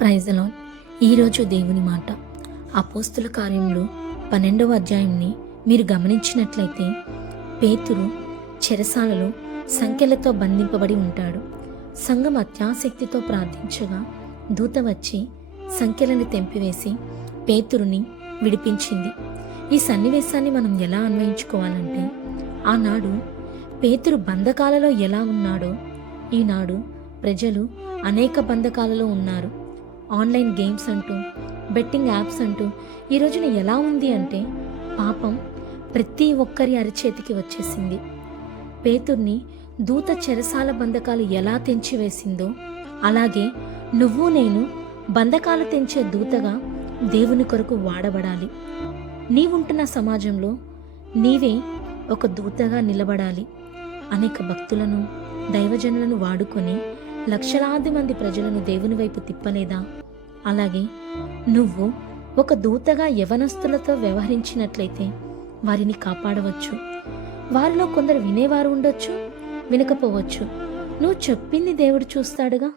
Praise the lord. ఈరోజు దేవుని మాట అపోస్తుల కార్యములు 12వ అధ్యాయంని మీరు గమనించినట్లయితే, పేతురు చెరసాలలో సంకెళ్లతో బంధింపబడి ఉంటాడు. సంఘం అత్యాసక్తితో ప్రార్థించగా దూత వచ్చి సంకెళ్లను తెంపివేసి పేతురుని విడిపించింది. ఈ సన్నివేశాన్ని మనం ఎలా అన్వయించుకోవాలంటే, ఆనాడు పేతురు బంధకాలలో ఎలా ఉన్నాడో ఈనాడు ప్రజలు అనేక బంధకాలలో ఉన్నారు. ఆన్లైన్ గేమ్స్ అంటూ, బెట్టింగ్ యాప్స్ అంటూ ఈ రోజున ఎలా ఉంది అంటే, పాపం ప్రతి ఒక్కరి అరచేతికి వచ్చేసింది. పేతుర్ని దూత చెరసాల బంధకాలు ఎలా తెంచివేసిందో, అలాగే నువ్వు నేను బంధకాలు తెంచే దూతగా దేవుని కొరకు వాడబడాలి. నీవుంటున్న సమాజంలో నీవే ఒక దూతగా నిలబడాలి. అనేక భక్తులను, దైవజనులను వాడుకొని లక్షలాది మంది ప్రజలను దేవుని వైపు తిప్పలేదా? అలాగే నువ్వు ఒక దూతగా యవనస్తులతో వ్యవహరించినట్లయితే వారిని కాపాడవచ్చు. వారిలో కొందరు వినేవారు ఉండొచ్చు, వినకపోవచ్చు. నువ్వు చెప్పింది దేవుడు చూస్తాడుగా.